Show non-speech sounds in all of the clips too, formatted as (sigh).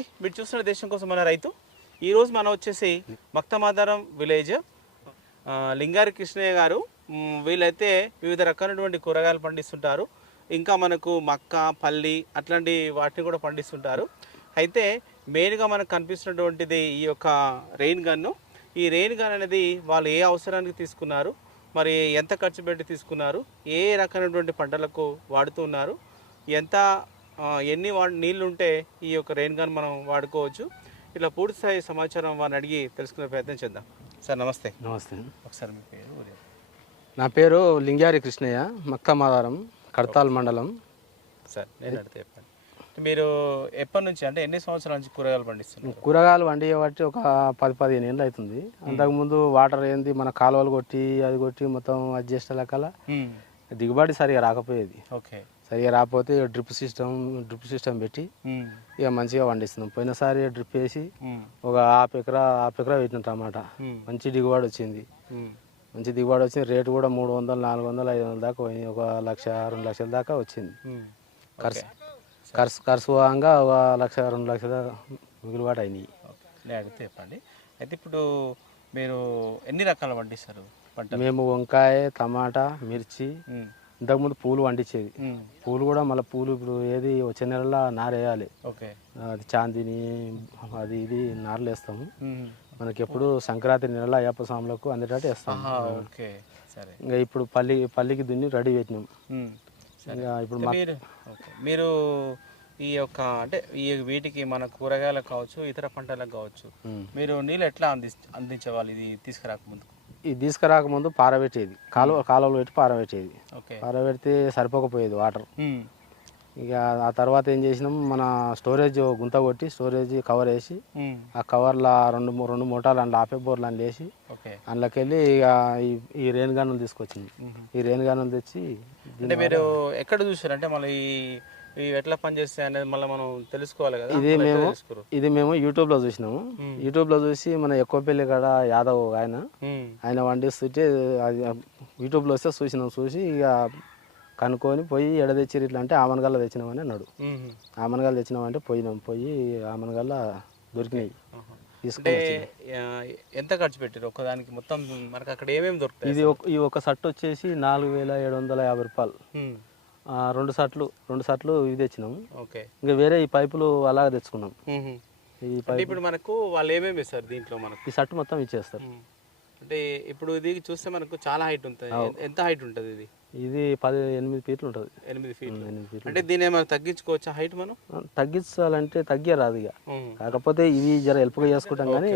నమస్తే మీరు చూస్తున్న దేశం కోసం మన రైతు. ఈరోజు మనం వచ్చేసి మక్తమాధారం విలేజ్. లింగారి కృష్ణయ్య గారు వీళ్ళైతే వివిధ రకాలైనటువంటి కూరగాయలు పండిస్తుంటారు. ఇంకా మనకు మక్క పల్లి అట్లాంటి వాటిని కూడా పండిస్తుంటారు. అయితే మెయిన్గా మనకు కనిపిస్తున్నటువంటిది ఈ యొక్క రెయిన్ గన్ను. ఈ రెయిన్ గన్ అనేది వాళ్ళు ఏ అవసరానికి తీసుకున్నారు మరి ఎంత ఖర్చు పెట్టి తీసుకున్నారు ఏ రకమైనటువంటి పంటలకు వాడుతున్నారు ఎంత ఎన్ని వా నీళ్ళు ఉంటే ఈ యొక్క రెయిన్ గన్ మనం వాడుకోవచ్చు. ఇట్లా పూర్తి స్థాయి సమాచారం వారిని అడిగి తెలుసుకునే ప్రయత్నం చేద్దాం. సార్ నమస్తే. నమస్తే. ఒకసారి మీ పేరు. నా పేరు లింగారి కృష్ణయ్య మక్కమాధారం కడతాల్ మండలం. సార్ నేను చెప్పండి. మీరు ఎప్పటి నుంచి అంటే ఎన్ని సంవత్సరాల నుంచి కూరగాయలు పండిస్తున్నారు కూరగాయలు వండి బట్టి ఒక పది పదిహేను ఏళ్ళు అవుతుంది. అంతకుముందు వాటర్ ఏంది మన కాలువలు కొట్టి అది కొట్టి మొత్తం అడ్జస్ట్ లెక్కల. దిగుబడి సరిగా రాకపోయేది. ఓకే. సరిగా రాకపోతే డ్రిప్ సిస్టమ్ డ్రిప్ సిస్టమ్ పెట్టి. ఇక మంచిగా పండిస్తున్నాం పోయినసారి డ్రిప్ వేసి. ఒక హాఫ్ ఎకరా హాఫ్ ఎకరా పెట్టిన టమాటా. మంచి దిగుబడి వచ్చింది. మంచి దిగుబడి వచ్చింది రేటు కూడా మూడు వందలు నాలుగు వందలు ఐదు వందల దాకా పోయింది ఒక లక్ష రెండు లక్షల దాకా వచ్చింది. ఖర్చు ఖర్చు ఖర్చు పోగా ఒక లక్ష రెండు లక్షల దాకా మిగులుబాటు అయినాయి అడిగితే చెప్పండి అయితే ఇప్పుడు మీరు ఎన్ని రకాలు పండిస్తారు మేము వంకాయ టమాటా మిర్చి. ఇంతకుముందు పూలు పండించేది. మ్మ్. పూలు కూడా మళ్ళీ పూలు ఇప్పుడు ఏది వచ్చే నెలలో నారేయాలి. అది చాందిని అది ఇది నార్లు వేస్తాము. మనకి ఎప్పుడు సంక్రాంతి నెలలో అయ్యప్ప స్వాములకు అందేటట్టు వేస్తాము. ఇంకా ఇప్పుడు పల్లి పల్లికి దున్ని రెడీ పెట్టినాం. ఇంకా ఇప్పుడు మీరు ఈ యొక్క అంటే ఈ వీటికి మన కూరగాయలకు కావచ్చు ఇతర పంటలకు కావచ్చు. మీరు నీళ్ళు ఎట్లా అంది అందించేవాళ్ళు ఇది తీసుకురాకముందు? ఇది తీసుకురాకముందు పారబెట్టేది కాలువ కాలువలు పెట్టి పారబెట్టేది ఓకే. పారబెడితే సరిపోకపోయేది వాటర్. ఇక ఆ తర్వాత ఏం చేసినాం మన స్టోరేజ్ గుంత కొట్టి స్టోరేజ్ కవర్ వేసి. ఆ కవర్లో రెండు రెండు మూటాలు అందులో ఆపే బోర్లు అందులో వేసి అందులోకి వెళ్ళి ఇక ఈ- ఈ రేణు గన్నులు తీసుకొచ్చింది. ఈ రేణు గన్నులు తెచ్చి అంటే మీరు ఎక్కడ చూసారు అంటే మళ్ళీ ఈ ఇవి ఎట్లా పనిచేస్తాయి అనేది మళ్ళీ మనం తెలుసుకోవాలి కదా? ఇది మేము ఇది మేము యూట్యూబ్లో చూసినాము. మ్మ్. యూట్యూబ్లో చూసి మన ఎక్కువపల్లి కాడ యాదవ్ ఆయన. ఆయన వండిస్తుంటే అది యూట్యూబ్లో వస్తే చూసినాం. చూసి ఇక కనుక్కొని పోయి ఎడ తెచ్చిరు ఇట్లా అంటే ఆమనగల్ల తెచ్చినామని అన్నాడు. ఆమనగల్ల తెచ్చినామంటే పోయినాం. పోయి ఆమనగల్ల దొరికినాయి. అంటే ఎంత ఖర్చు పెట్టారు ఒక్కదానికి మొత్తం మనకు అక్కడ ఏమేమి దొరుకుతాయి ఇది ఒక ఈ ఒక షర్ట్ వచ్చేసి నాలుగు వేల ఏడు వందల యాభై రూపాయలు. రెండు షర్ట్లు రెండు షర్ట్లు ఇవి తెచ్చినాం ఓకే. ఇంకా వేరే ఈ పైపులు అలాగే తెచ్చుకున్నాం. ఈ పైపు ఇప్పుడు మనకు వాళ్ళు ఏమేమి ఇస్తారు దీంట్లో మనకు? ఈ షర్ట్ మొత్తం ఇచ్చేస్తారు. అంటే ఇప్పుడు ఇది చూస్తే మనకు చాలా హైట్ ఉంటుంది. ఎంత హైట్ ఉంటుంది ఇది? ఇది పది ఎనిమిది ఫీట్లు ఉంటుంది. ఎనిమిది ఫీట్లు. ఎనిమిది ఫీట్లు. అంటే దీన్ని ఏమైనా తగ్గించుకోవచ్చా హైట్ మనం? తగ్గించాలంటే తగ్గే రాదు ఇక. కాకపోతే ఇవి జర హెల్ప్గా చేసుకుంటాం కానీ.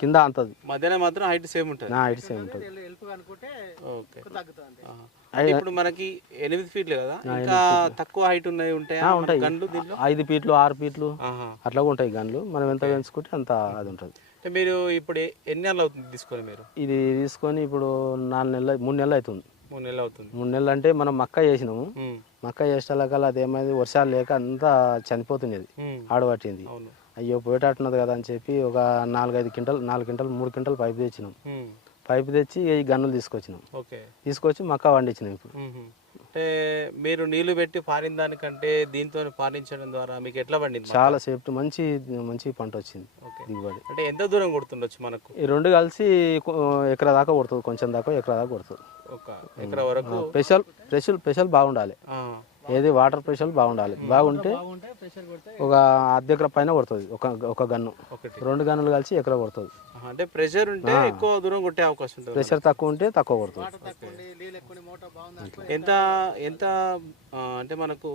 కింద అంతది. మధ్యాహ్నం మాత్రం హైట్ సేమ్ ఉంటుంది. నా ఐడి సేమ్ ఉంటుంది. ఓకే. ఇప్పుడు మనకి ఎనిమిది ఫీట్లు కదా ఇంకా తక్కువ హైట్ ఉన్నాయి ఉంటాయా? ఉంటాయి. గన్లు దీంట్లో? ఐదు ఫీట్లు ఆరు ఫీట్లు. అట్లా ఉంటాయి గన్లు మనం ఎంత పెంచుకుంటే అంత అది ఉంటుంది. అంటే మీరు ఇప్పుడు ఎన్ని నెలలు అవుతుంది తీసుకొని మీరు? ఇది తీసుకొని ఇప్పుడు నాలుగు నెలలు మూడు నెలలు అవుతుంది. మూడు నెలలు అవుతుంది. మూడు నెలలు అంటే మనం మక్క చేసినాము. మక్క చేసేలాకల్లా అదేమైంది వర్షాలు లేక అంతా చనిపోతుంది అది. మ్మ్. ఆడబట్టింది. అయ్యో పోయేటట్టున్నది కదా అని చెప్పి ఒక నాలుగైదు క్వింటల్ నాలుగు క్వింటల్ మూడు క్వింటల్ పైపు తెచ్చినాం. పైపు తెచ్చి ఈ గన్నులు తీసుకొచ్చినాం. తీసుకొచ్చి మక్క వండించినాం ఇప్పుడు. మీరు నీళ్ళు పెట్టి పారిన దానికంటే దీంతో పారించడం ద్వారా మీకు ఎట్లా పండింది చాలా సేఫ్టీ మంచి మంచి పంట వచ్చింది ఓకే. దిగుబడి. అంటే ఎంత దూరం కొడుతుండొచ్చు మనకు? ఈ రెండు కలిసి ఎకరా దాకా కొడుతుంది కొంచెం దాకా ఎకరా దాకా కొడుతుంది. ఒక ఎకర వరకు? స్పెషల్ స్పెషల్ స్పెషల్ బాగుండాలి. ఏది వాటర్ ప్రెషర్ బాగుండాలి. బాగుంటే ఒక అర్ధ ఎకరా పైన కొడుతుంది. ఒక ఒక గన్ను. రెండు గన్నులు కలిసి ఎకరా కొడుతుంది. అంటే ప్రెషర్ ఉంటే ఎక్కువ దూరం కొట్టే అవకాశం ఉంటుంది. ప్రెషర్ తక్కువ ఉంటే తక్కువ కొడుతుంది. ఎంత ఎంత అంటే మనకు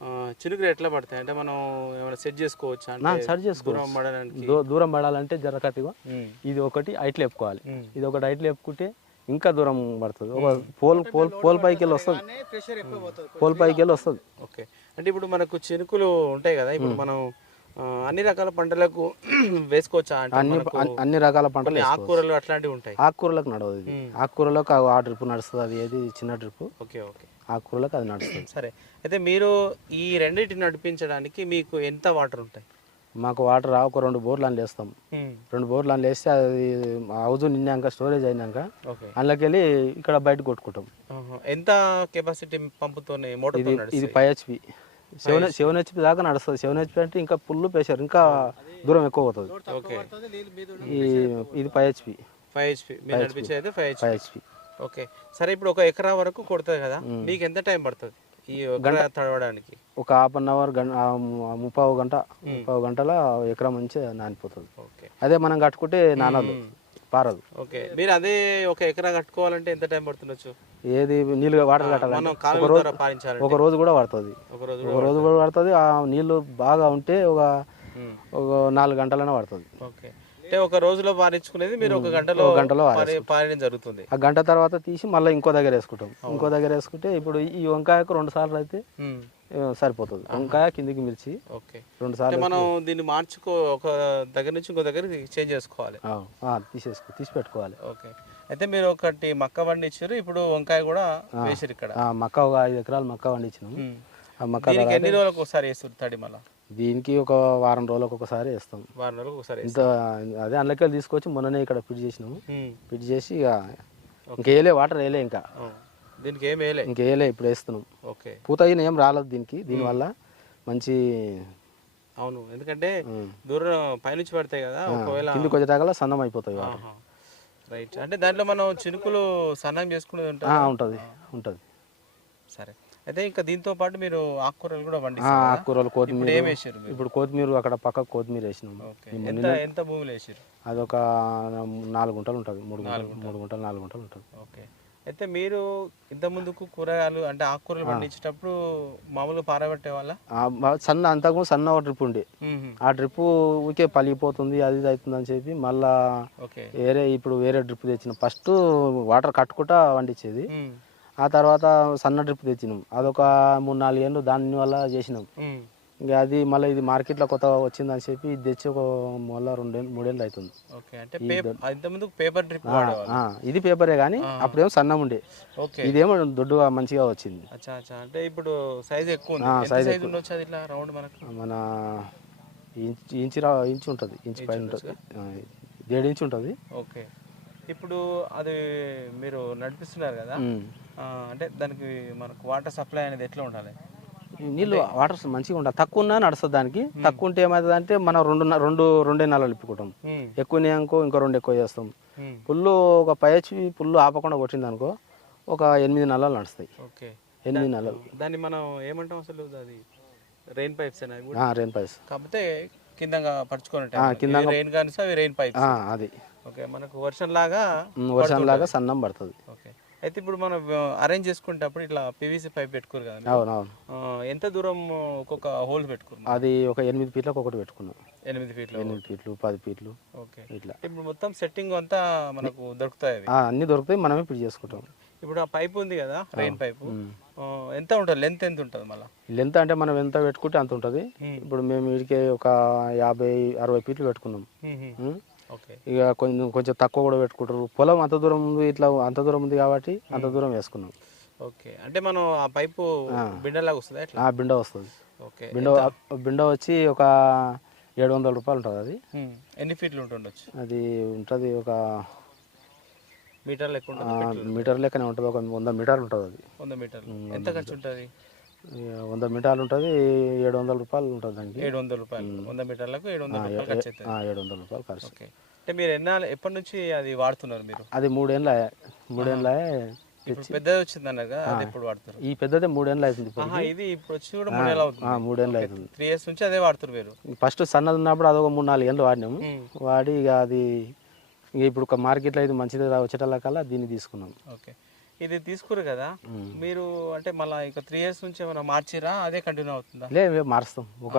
ఆ, చినుకులు ఎట్లా పడతాయి? అంటే మనం ఏమైనా సెట్ చేసుకోవచ్చా? అంటే సరి చేసుకోవచ్చు. దూరం పడాలంటే జరగతిగా ఉమ్. ఇది ఒకటి హైట్లు లేపుకోవాలి. ఉమ్. ఇది ఒకటి హైట్లు లేపుకుంటే ఇంకా దూరం పడుతుంది. ఒక పోల్ పోల్ పోల్ పైకి వెళ్ళి వస్తుంది. పోల్ పైకి వెళ్ళి వస్తుంది. ఓకే. అంటే ఇప్పుడు మనకు చినుకులు ఉంటాయి కదా ఇప్పుడు మనం అన్ని రకాల పంటలకు (clears throat) వేసుకోవచ్చా అన్ని అన్ని- రకాల పంటలు ఆకుకూరలు అట్లాంటివి ఉంటాయి. ఆకుకూరలకు నడవదు ఇది. ఆకుకూరలకు ఆ డ్రిప్ నడుస్తుంది అది ఏది చిన్న డ్రిప్ ఓకే ఓకే. ఆకుకూరలకు అది నడుస్తుంది. సరే. అయితే మీరు ఈ రెండింటిని నడిపించడానికి మీకు ఎంత వాటర్ ఉంటాయి? మాకు వాటర్ ఒక రెండు బోర్లు అని వేస్తాం రెండు బోర్లు అని వేస్తే అది హౌజ్ నిన్నాక స్టోరేజ్ అయినాక ఓకే. అందులోకి వెళ్ళి ఇక్కడ బయట కొట్టుకుంటాం. ఎంత కెపాసిటీ పంపుతోనే ఇది ఇది five HP. Seven seven HP దాకా నడుస్తుంది. సెవెన్ హెచ్పి అంటే ఇంకా ఫుల్ ప్రెషర్ ఇంకా దూరం ఎక్కువ ఈ ఇది five HP. Five HP. Five HP. Okay. సరే ఇప్పుడు ఒక ఎకరా వరకు కొడుతుంది కదా. మీకు ఎంత టైం పడుతుంది? ఈ ఎకరా తడవడానికి. ఒక హాఫ్ అన్ అవర్ గంట ముప్పావు గంట ముప్పావు గంటల ఎకరం మంచిగా నానిపోతుంది. ఓకే. అదే మనం కట్టుకుంటే నానదు పారదు. ఓకే. మీరు అదే ఒక ఎకరా కట్టుకోవాలంటే ఎంత టైం పడుతుండొచ్చు? ఏది నీళ్ళు వాటర్ కట్టాలి ఒక రోజు కూడా పడుతుంది. ఒక రోజు కూడా పడుతుంది. ఆ నీళ్ళు బాగా ఉంటే ఒక. ఒక నాలుగు గంటలనే పడుతుంది. ఓకే. అంటే ఒక రోజులో పారించుకునేది మీరు ఒక గంటలో ఒక గంటలో పారి- పారడం జరుగుతుంది. ఆ గంట తర్వాత తీసి మళ్ళీ ఇంకో దగ్గర వేసుకుంటాం. ఇంకో దగ్గర వేసుకుంటే ఇప్పుడు ఈ వంకాయకు రెండు సార్లు అయితే సరిపోతుంది. వంకాయ కిందికి మిర్చి ఓకే. రెండు సార్లు మనం దీన్ని మార్చుకో ఒక దగ్గర నుంచి ఇంకో దగ్గర చేంజ్ చేసుకోవాలి. తీసేసుకో తీసి పెట్టుకోవాలి. ఓకే. అయితే మీరు ఒకటి మక్క పండించారు ఇప్పుడు వంకాయ కూడా వేసారు ఇక్కడ. మక్క ఒక ఐదు ఎకరాలు మక్క పండించినాం. ఎన్ని రోజులకు ఒకసారి వేస్తారు తడి మళ్ళా? దీనికి ఒక వారం రోజులకు ఒకసారి వేస్తాం. వారం రోజులకు ఒకసారి ఇంత అదే అందులోకి తీసుకొచ్చి మొన్ననే ఇక్కడ ఫిట్ చేసినాము. ఫిట్ చేసి ఇక ఇంకేయలే వాటర్ వేయలే ఇంకా. దీనికి ఏం వేయలే? ఇంకేయలే ఇప్పుడు వేస్తున్నాం. ఓకే. పూత అయిన ఏం రాలేదు దీనికి దీనివల్ల మంచి అవును ఎందుకంటే దూరం పైనుంచి పడతాయి కదా ఒకవేళ కిందికి వచ్చేదాకా సన్నం అయిపోతాయి వాటర్. రైట్. అంటే దాంట్లో మనం చినుకులు సన్నం చేసుకునేది ఉంటుంది ఉంటుంది ఉంటుంది. సరే. అయితే ఇంకా దీంతో పాటు మీరు ఆకుకూరలు కూడా పండిస్తారు? ఆకుకూరలు కొత్తిమీర. ఏం వేసారు మీరు? ఇప్పుడు కొత్తిమీర అక్కడ పక్కకు కొత్తిమీర వేసినాము ఓకే. ఎంత ఎంత భూములు వేసారు? అదొక నాలుగు గుంటలు ఉంటుంది. మూడు గుంటలు మూడు గుంటలు. నాలుగు గుంటలు ఉంటుంది. ఓకే. అయితే మీరు ఇంత ముందుకు కూరగాయలు అంటే ఆకుకూరలు పండించేటప్పుడు మామూలుగా పారబెట్టే వాళ్ళ? సన్న అంతకు సన్న ఒక డ్రిప్ ఉండే. ఆ డ్రిప్ ఊరికే పలిగిపోతుంది అది ఇది అవుతుంది అని చెప్పి మళ్ళా వేరే ఇప్పుడు వేరే డ్రిప్ తెచ్చినాం. ఫస్ట్ వాటర్ కట్టుకుంటా వండించేది ఉమ్. ఆ తర్వాత సన్న డ్రిప్ తెచ్చినాం. అదొక మూడు నాలుగు ఏళ్ళు దాని వల్ల చేసినాం. ఇంకా అది మళ్ళీ ఇది మార్కెట్లో కొత్తగా వచ్చిందని చెప్పి ఇది తెచ్చి ఒక మళ్ళీ రెండేళ్ళు మూడేళ్ళు అవుతుంది. ఓకే అంటే పేపర్ డ్రిప్ ఇది పేపరే కానీ అప్పుడేమో సన్నం ఉండే. ఇదేమో దొడ్డుగా మంచిగా వచ్చింది. అంటే ఇప్పుడు సైజ్ ఎక్కువ సైజ్ రౌండ్ మన ఇంచ్ ఇంచు ఉంటుంది ఇంచు పైన ఉంటుంది. ఏడు ఇంచు ఉంటుంది. ఓకే. ఇప్పుడు అది మీరు నడిపిస్తున్నారు కదా? అంటే దానికి మనకు వాటర్ సప్లై అనేది ఎట్లా ఉండాలి? నీళ్ళు వాటర్ మంచిగా ఉంటుంది తక్కువ ఉన్నా నడుస్తుంది దానికి. తక్కువ ఉంటే ఏమవుతుంది అంటే మనం రెండు రెండు రెండే నెలలు ఇప్పుకుంటాం. ఎక్కువ ఉన్నాయనుకో ఇంకో రెండు ఎక్కువ చేస్తాం. పుల్లు ఒక పైచి పుల్లు ఆపకుండా కొట్టింది అనుకో ఒక ఎనిమిది నెలలు నడుస్తాయి. ఓకే. ఎనిమిది నెలలు దాన్ని మనం ఏమంటాం అసలు? అది రెయిన్ పైప్స్ రెయిన్ పైస్ కాకపోతే కిందంగా పరుచుకొని రెయిన్ కానీ రెయిన్ పైప్స్. అది. ఓకే మనకు వర్షం లాగా ఉమ్, వర్షంలాగా సన్నం పడుతుంది. ఓకే. అయితే ఇప్పుడు మనం అరేంజ్ చేసుకునేటప్పుడు ఇట్లా పీవీసీ పైప్ పెట్టుకోరు కదా మీరు? అవును అవును. ఆ, ఎంత దూరం ఒక్కొక్క హోల్ పెట్టుకున్నాం అది ఒక ఎనిమిది ఫీట్లకు ఒకటి పెట్టుకున్నాం. ఎనిమిది ఫీట్లు ఎనిమిది ఫీట్లు పది ఫీట్లు ఓకే. ఇట్లా. ఇప్పుడు మొత్తం సెట్టింగ్ అంతా మనకు దొరుకుతాయి అన్నీ దొరుకుతాయి మనమే పిడి చేసుకుంటాం. ఇప్పుడు ఆ పైప్ ఉంది కదా రెయిన్ పైప్ ఎంత ఉంటుంది? లెంత్ ఎంత ఉంటుంది మళ్ళీ? లెంత్ అంటే మనం ఎంత పెట్టుకుంటే అంత ఉంటుంది. ఇప్పుడు మేము వీడికి ఒక యాభై అరవై ఫీట్లు పెట్టుకున్నాం. ఇక కొంచెం కొంచెం తక్కువ కూడా పెట్టుకుంటారు. పొలం అంత దూరం ఉంది ఇట్లా అంత దూరం ఉంది కాబట్టి అంత దూరం వేసుకున్నాం. ఓకే అంటే మనం ఆ పైపు బిండలాగా వస్తుందా ఆ బిండ వస్తుంది. ఓకే బిండ బిండ వచ్చి ఒక ఏడు వందల రూపాయలు ఉంటుంది అది. ఉమ్. ఎన్ని ఫీట్లు ఉంటుండొచ్చు? అది ఉంటుంది ఒక మీటర్ లెక్క మీటర్ లెక్కనే ఉంటుంది. ఒక వంద మీటర్లు ఉంటుంది అది. వంద మీటర్లు. ఎంత ఖర్చు ఉంటుంది? వంద మీటర్లు ఉంటుంది ఏడు వందల రూపాయలు ఉంటుంది దానికి. ఏడు వందల రూపాయలు వంద మీటర్లకు ఏడు వందల రూపాయలు ఖర్చు అవుతుంది. ఆ, ఏడు వందల రూపాయలు ఖర్చు. ఓకే. అంటే మీరు ఎన్నాళ్ళు ఎప్పటి నుంచి అది వాడుతున్నారు మీరు? అది మూడేళ్ళ మూడేళ్ళ ఇప్పుడు పెద్దది వచ్చింది అన్నారు కదా అది ఎప్పుడు వాడుతారు ఈ పెద్దదే మూడేళ్ళు అవుతుంది ఇప్పుడు ఆహా ఇది ఇప్పుడు వచ్చి కూడా మూడు నెలలు అవుతుంది. ఆ, మూడేళ్ళు అవుతుంది. త్రీ ఇయర్స్ నుంచి అదే వాడుతారు మీరు? ఫస్ట్ సన్నది ఉన్నప్పుడు అదొక మూడు నాలుగు ఏళ్ళు వాడినాము. ఉమ్. వాడి ఇక అది ఇక ఇప్పుడు ఒక మార్కెట్లో ఇది మంచిది వచ్చేటల్లకల్లా దీన్ని తీసుకున్నాం. ఓకే. ఇది తీసుకురు కదా? మీరు అంటే మళ్ళీ ఇక త్రీ ఇయర్స్ నుంచి ఏమైనా మార్చిరా? అదే కంటిన్యూ అవుతుందా? లే మేము మారుస్తాం. ఒక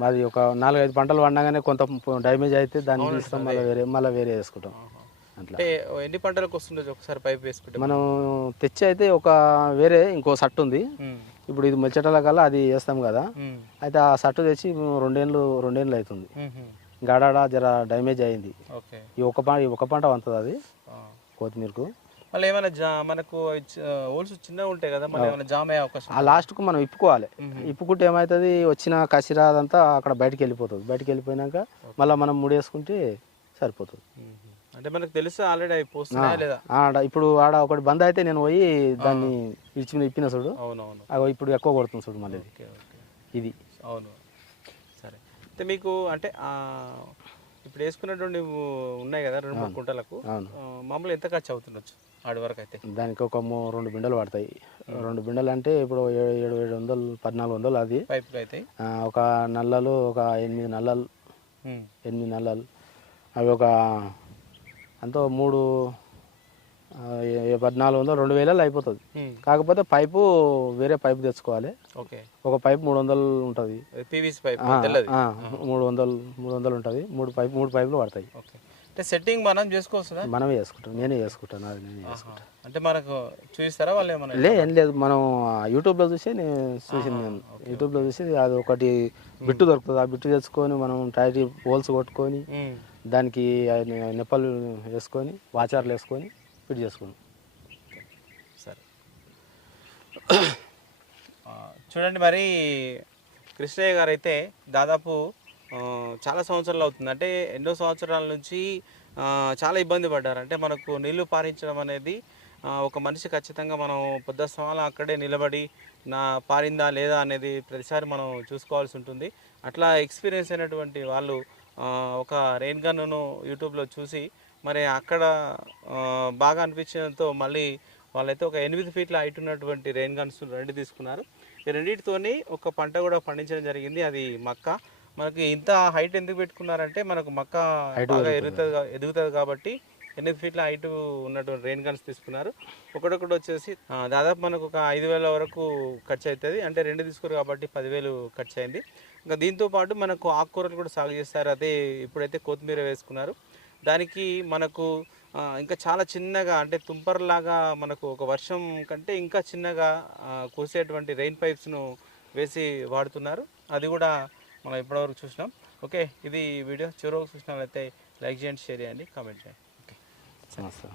మాది ఒక నాలుగైదు పంటలు పండగానే కొంత డ్యామేజ్ అయితే దాన్ని తీస్తాం మళ్ళీ వేరే మళ్ళీ వేరే వేసుకుంటాం. అట్లా. అంటే ఎన్ని పంటలకు వస్తుండొచ్చు ఒకసారి పైప్ వేసుకుంటే మనం తెచ్చి అయితే ఒక వేరే ఇంకో సట్టు ఉంది. ఇప్పుడు ఇది ముచ్చటలకల్లా అది వేస్తాం కదా. అయితే ఆ సట్టు తెచ్చి రెండేళ్ళు రెండేళ్ళు అవుతుంది. గాడాడ జర డ్యామేజ్ అయింది. ఈ ఒక పంట ఈ ఒక పంట వంతుంది అది. కొత్తిమీరకు. మళ్ళీ ఏమైనా జా మనకు హోల్స్ చిన్నగా ఉంటాయి కదా మళ్ళీ ఏమైనా జామ్ అయ్యే అవకాశం ఆ లాస్ట్కు మనం ఇప్పుకోవాలి. ఇప్పుకుంటే ఏమవుతుంది వచ్చిన కసిరా అదంతా అక్కడ బయటికి వెళ్ళిపోతుంది. బయటికి వెళ్ళిపోయినాక మళ్ళీ మనం ముడేసుకుంటే సరిపోతుంది. అంటే మనకు తెలుసు ఆల్రెడీ అవి పోస్తున్నాయా లేదా? ఆడ ఇప్పుడు ఆడ ఒకటి బంద్ అయితే నేను పోయి దాన్ని ఇచ్చి ఇప్పిన చూడు. అవునవును. ఇప్పుడు ఎక్కువ కొడుతుంది చూడు మళ్ళీ ఇది. అవును. సరే. అయితే మీకు అంటే ఇప్పుడు వేసుకున్నటువంటి ఉన్నాయి కదా రెండు మూడు కుంటలకు. మామూలు ఎంత ఖర్చు అవుతుండొచ్చు? ఆడి వరకు అయితే. దానికి ఒక మూ- రెండు బిండలు పడతాయి. రెండు బిండలు అంటే ఇప్పుడు ఏడు ఏడు ఏడు వందలు పద్నాలుగు వందలు అది. పైపులు అయితే. ఆ, ఒక నల్లలు ఒక ఎనిమిది నల్లలు ఎనిమిది నల్లలు. అవి ఒక అంత మూడు పద్నాలుగు వందలు రెండు వేలలో అయిపోతుంది. కాకపోతే పైపు వేరే పైపు తెచ్చుకోవాలి. ఒక పైపు మూడు వందలు ఉంటుంది. మూడు వందలు మూడు వందలు ఉంటుంది. మూడు పైపు మూడు పైపులు పడతాయి. ఓకే. అంటే సెట్టింగ్ మనం చేసుకోవచ్చునా మనమే చేసుకుంటాం. నేనే చేసుకుంటాను. అది నేనే చేసుకుంటాను. అంటే మనకు చూపిస్తారా వాళ్ళు ఏమన్నా? లే ఏం లేదు. మనం యూట్యూబ్లో చూసి నేను చూసింది నేను యూట్యూబ్లో చూసి అది ఒకటి బిట్టు దొరుకుతుంది. ఆ బిట్టు తెచ్చుకొని మనం టైట్ హోల్స్ కొట్టుకొని. దానికి నెప్పలు వేసుకొని వాచార్లు వేసుకొని ఫిట్ చేసుకున్నాం సరే. చూడండి మరి కృష్ణయ్య గారు అయితే దాదాపు చాలా సంవత్సరాలు అవుతుంది. అంటే ఎన్నో సంవత్సరాల నుంచి చాలా ఇబ్బంది పడ్డారు. అంటే మనకు నీళ్ళు పారించడం అనేది ఒక మనిషి ఖచ్చితంగా మనం పొద్దు సమయంలో అక్కడే నిలబడి నా పారిందా లేదా అనేది ప్రతిసారి మనం చూసుకోవాల్సి ఉంటుంది. అట్లా ఎక్స్పీరియన్స్ అయినటువంటి వాళ్ళు ఒక రెయిన్ గన్ను యూట్యూబ్లో చూసి మరి అక్కడ బాగా అనిపించడంతో మళ్ళీ వాళ్ళైతే ఒక ఎనిమిది ఫీట్ల హైట్ ఉన్నటువంటి రెయిన్ గన్స్ రెండు తీసుకున్నారు. ఈ రెండింటితోని ఒక పంట కూడా పండించడం జరిగింది. అది మక్క. మనకి ఇంత హైట్ ఎందుకు పెట్టుకున్నారంటే మనకు మక్క బాగా ఎదుగుతుంది ఎదుగుతుంది కాబట్టి ఎనిమిది ఫీట్ల హైట్ ఉన్నటువంటి రెయిన్ గన్స్ తీసుకున్నారు. ఒకటొకటి వచ్చేసి దాదాపు మనకు ఒక ఐదు వేల వరకు ఖర్చు అవుతుంది అంటే రెండు తీసుకున్నారు కాబట్టి పదివేలు ఖర్చు అయింది. ఇంకా దీంతో పాటు మనకు ఆకుకూరలు కూడా సాగు చేస్తారు. అదే ఇప్పుడైతే కొత్తిమీర వేసుకున్నారు. దానికి మనకు ఇంకా చాలా చిన్నగా అంటే తుంపర్లాగా మనకు ఒక వర్షం కంటే ఇంకా చిన్నగా ఆ, కురిసేటువంటి రెయిన్ పైప్స్ను వేసి వాడుతున్నారు. అది కూడా మనం ఇప్పటివరకు చూసినాం. ఓకే ఇది వీడియో. చివరకు వాళ్ళైతే లైక్ చేయండి షేర్ చేయండి కామెంట్ చేయండి. ఓకే. నమస్తే